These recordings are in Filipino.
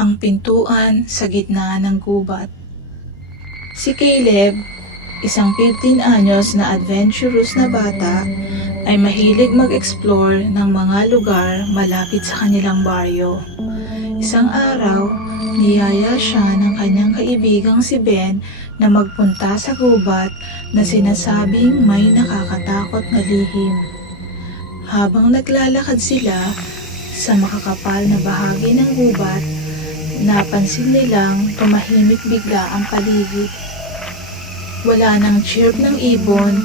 Ang pintuan sa gitna ng gubat. Si Caleb, isang 15 anyos na adventurous na bata, ay mahilig mag-explore ng mga lugar malapit sa kanilang baryo. Isang araw, niyaya siya ng kanyang kaibigang si Ben na magpunta sa gubat na sinasabing may nakakatakot na lihim. Habang naglalakad sila sa makakapal na bahagi ng gubat, napansin nilang tumahimik bigla ang paligid. Wala nang chirp ng ibon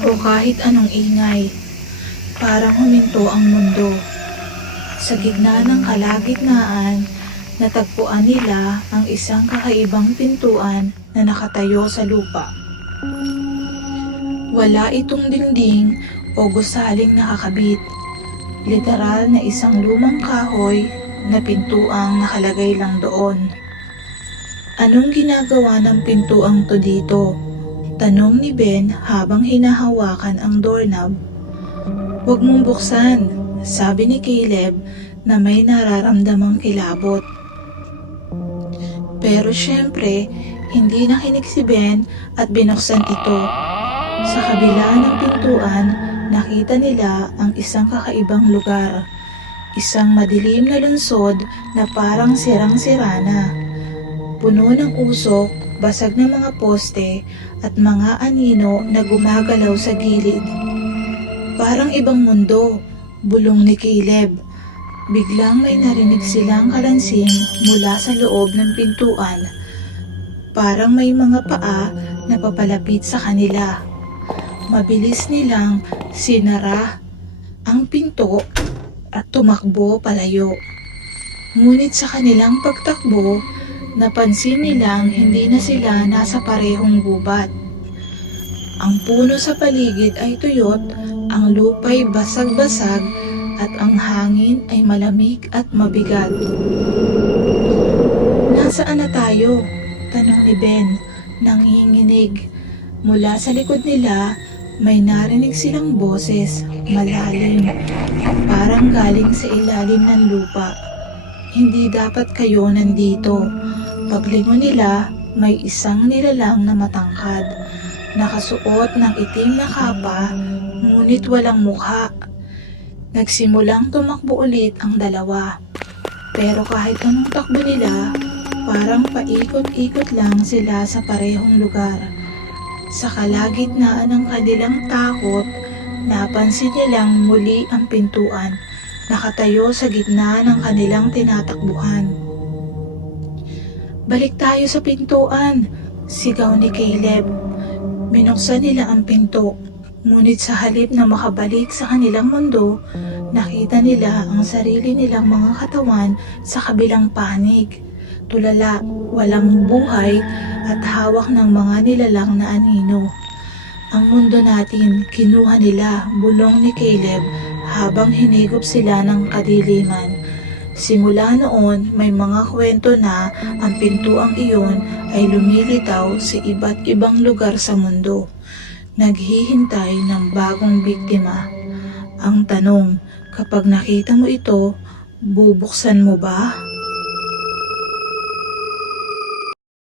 o kahit anong ingay. Parang huminto ang mundo. Sa gitna ng kalagitnaan, natagpuan nila ang isang kakaibang pintuan na nakatayo sa lupa. Wala itong dingding o gusaling nakakabit. Literal na isang lumang kahoy na pintuang nakalagay lang doon. Anong ginagawa ng pintuang to dito? Tanong ni Ben habang hinahawakan ang doorknob. Huwag mong buksan, sabi ni Caleb na may nararamdamang kilabot. Pero syempre, hindi nakinig si Ben at binuksan ito. Sa kabila ng pintuan, nakita nila ang isang kakaibang lugar. Isang madilim na lungsod na parang sirang-sira na. Puno ng usok, basag na mga poste at mga anino na gumagalaw sa gilid. Parang ibang mundo, bulong ni Caleb. Biglang may narinig silang kalansing mula sa loob ng pintuan. Parang may mga paa na papalapit sa kanila. Mabilis nilang sinara ang pinto at tumakbo palayo. Ngunit sa kanilang pagtakbo, napansin nilang hindi na sila nasa parehong gubat. Ang puno sa paligid ay tuyot, ang lupa'y basag-basag at ang hangin ay malamig at mabigat. Nasaan na tayo? Tanong ni Ben, nanginginig. Mula sa likod nila, may narinig silang boses, malalim, parang galing sa ilalim ng lupa. Hindi dapat kayo nandito. Paglingon nila, may isang nilalang na matangkad. Nakasuot ng itim na kapa, ngunit walang mukha. Nagsimulang tumakbo ulit ang dalawa. Pero kahit anong takbo nila, parang paikot-ikot lang sila sa parehong lugar. Sa kalagitnaan ng kanilang takot, napansin nilang muli ang pintuan, nakatayo sa gitna ng kanilang tinatakbuhan. Balik tayo sa pintuan, sigaw ni Caleb. Binuksan nila ang pinto, ngunit sa halip na makabalik sa kanilang mundo, nakita nila ang sarili nilang mga katawan sa kabilang panig. Tulala, walang buhay at hawak ng mga nilalang na anino. Ang mundo natin, kinuha nila, bulong ni Caleb habang hinigop sila ng kadiliman. Simula noon, may mga kwento na ang pintuang iyon ay lumilitaw sa iba't ibang lugar sa mundo, naghihintay ng bagong biktima. Ang tanong, kapag nakita mo ito, bubuksan mo ba?